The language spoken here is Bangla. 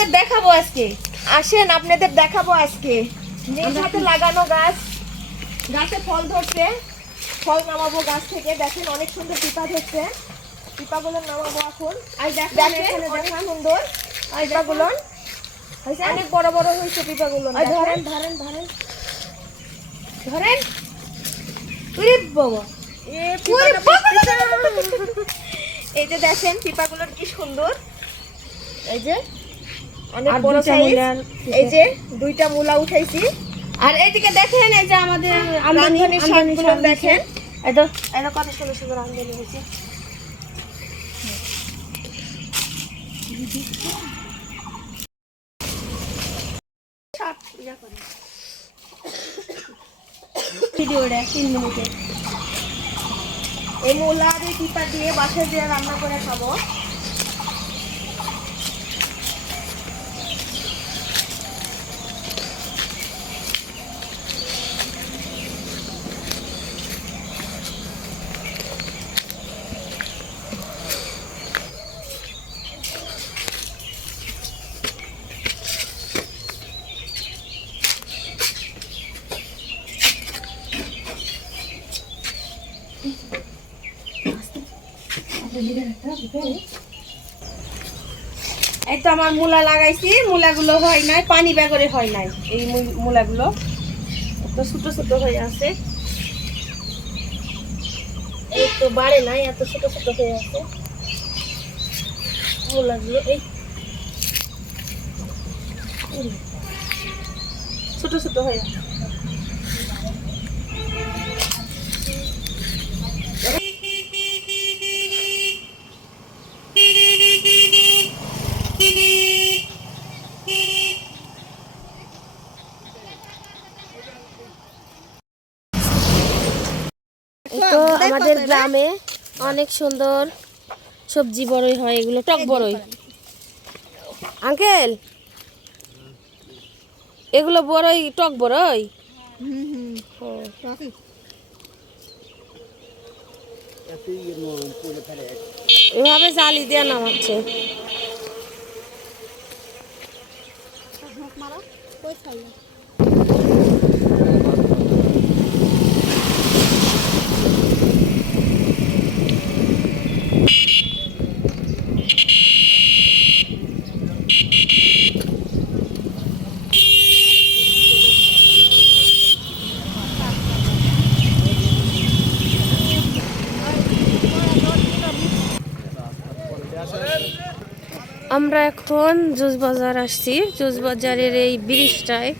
আপনাদের দেখাবো আজকে। আসেন আপনাদের দেখাবো আজকে নিজ হাতে লাগানো গাছ, গাছে ফল ধরছে, ফল নামাবো গাছ থেকে। দেখেন অনেক সুন্দর পিপা ধরছে, পিপাগুলো নামাবো এখন। আর দেখেন এখানে অনেক সুন্দর পিপাগুলো, অনেক বড় বড় হয়েছে পিপাগুলো। ধরেন ধরেন ধরেন ধরেন, ওরে বাবা, এই যে দেখেন পিপাগুলো কি সুন্দর, এই যে অনেক বড় সাইজ। এই যে দুইটা মূলা উঠাইছি। আর এইদিকে দেখেন এই যে আমাদের আমদানির শাকগুলো দেখেন, এটা এটা কত সুন্দর সুন্দর আমদানি হয়েছে। এই মূলা আর এই পিপা দিয়ে বাসায় দিয়ে রান্না করে খাবো। এই তো আমার মূলা লাগাইছি, মূলাগুলো হয় নাই, পানি বেগরে হয় নাই। এই মূলাগুলো এত ছোট ছোট হয়ে আছে, এই তো বাড়ে নাই, এত ছোট ছোট হয়ে আছে মূলাগুলো। এই ছোট ছোট হয়ে আছে। তো আমাদের গ্রামে অনেক সুন্দর সবজি বড়ই হয়, এগুলো টক বড়ই। আঙ্কেল এগুলো বড়ই, টক বড়ই। এভাবে জালি দিয়ে নামাচ্ছে। আমরা এখন জুস বাজার আসছি। জুস বাজারের এই ব্রিজটায়